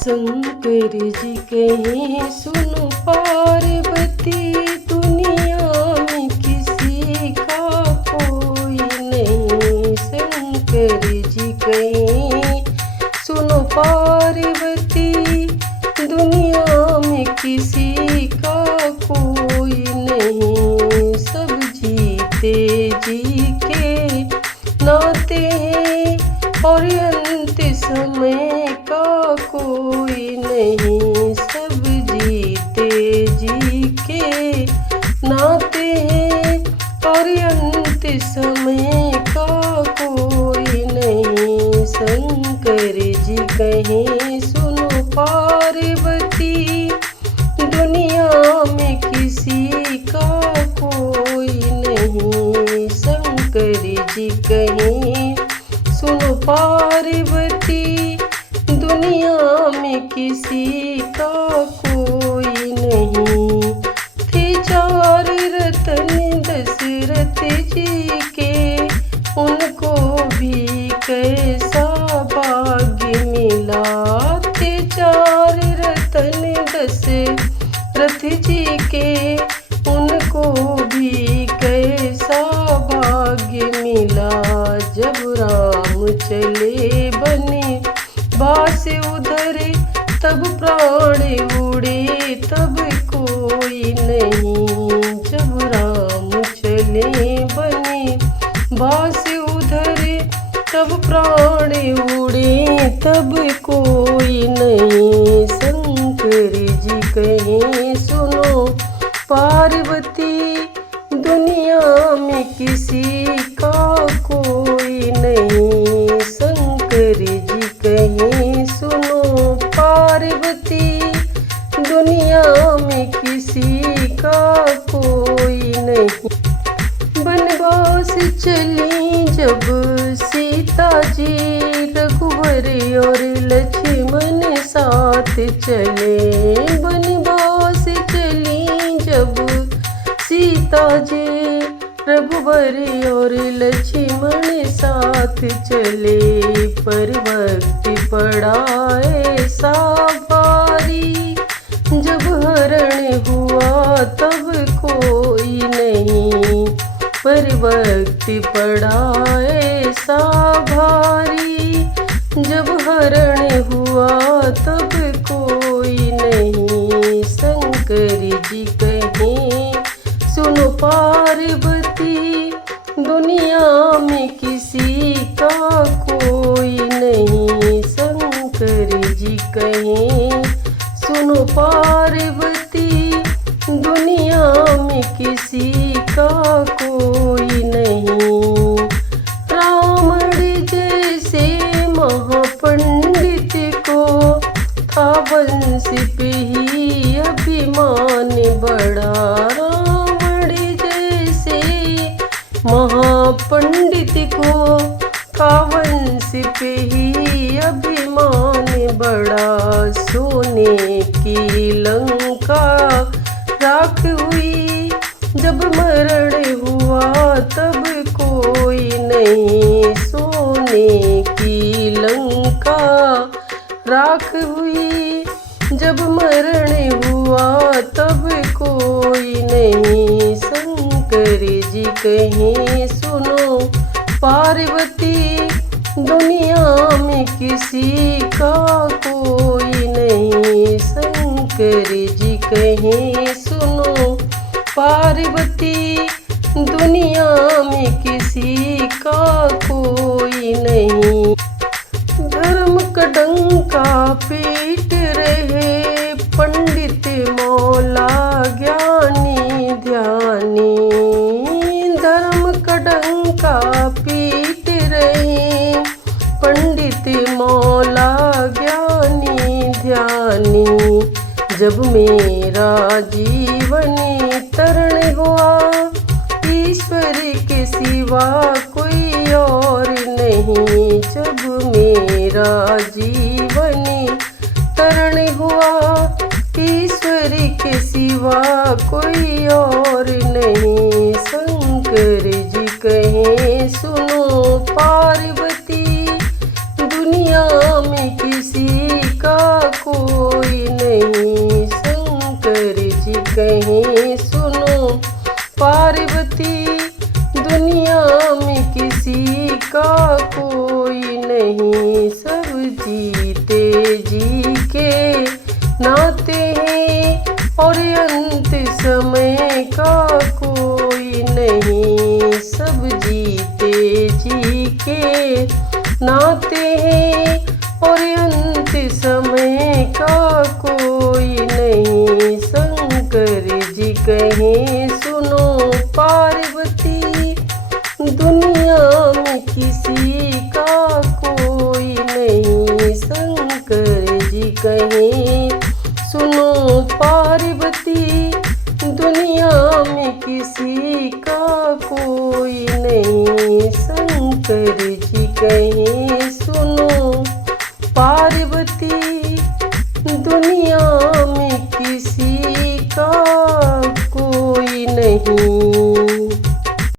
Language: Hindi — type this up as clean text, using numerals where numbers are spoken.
शंकर जी कहें सुनो पार्वती, दुनिया में किसी का कोई नहीं। शंकर जी कहें सुनो पार्वती, दुनिया में किसी का कोई नहीं। सब जीते जी के नाते हैं और अंत समय का कोई नहीं। सब जीते जी के नाते हैं और अंत समय का कोई नहीं। शंकर जी कहें सुनो पार्वती, दुनिया में किसी का कोई नहीं। शंकर जी कहें सुनो पार्वती, दुनिया में किसी का कोई नहीं। थे चार रतन दशरथ जी के, उनको भी कैसा भाग्य मिला। थे चार रतन दशरथ जी के, उनको भी कैसा भाग्य मिला। जब राम चले बने बास उधर, तब प्राण उड़े तब कोई नहीं। जब राम चले बने बास उधर, तब प्राण उड़े तब कोई नहीं। शंकर जी कहें सुनो पार्वती, दुनिया में किसी का कोई नहीं। शंकर जी कहें सुनो पार्वती, दुनिया में किसी का कोई नहीं। बनवास चली जब सीता जी, रघुवर और लक्ष्मण साथ चले। बनवास चली जब सीता जी, रघुवर और लक्ष्मण साथ चले। पर वक्त पड़ा ऐसा भारी, जब हरण हुआ तब कोई नहीं। पर वक्त पड़ा ऐसा भारी, जब हरण हुआ तब कोई नहीं। शंकर जी कहें सुनो पार्वती, दुनिया में किसी का कोई नहीं। शंकर जी कहें सुनो पार्वती, दुनिया में किसी का कोई नहीं। रावण जैसे महापंडित को था वंश पे ही अभिमान बड़ा। रावण जैसे महापंडित को था वंश पे ही अभिमान बड़ा। सोने की लंका राख हुई, जब मरण हुआ तब कोई नहीं। सोने की लंका राख हुई, जब मरण हुआ तब कोई नहीं। शंकर जी कहें सुनो पार्वती, दुनिया में किसी का कोई नहीं। शंकर जी कहें सुनो पार्वती, दुनिया में किसी का कोई नहीं। धर्म का डंका पीट रहे पंडित मौला ज्ञानी ध्यानी। धर्म का डंका पीट रहे पंडित मौला ज्ञानी ध्यानी। जब मेरा जीवन तरण हुआ, ईश्वर के सिवा कोई और नहीं। जब मेरा जीवन तरण हुआ, ईश्वर के सिवा कोई और नहीं। शंकर जी कहें सुनो पार्वती, दुनिया में किसी का कोई जी के नाते हैं और अंत समय का कोई नहीं। सब जीते जी के नाते हैं और अंत समय का कोई नहीं। शंकर जी कहें सुनो पार्वती, दुनिया में किसी का कोई नहीं। शंकर जी कहें सुनो पार्वती, दुनिया में किसी का कोई नहीं। शंकर जी कहें सुनो पार्वती, दुनिया में किसी का कोई नहीं।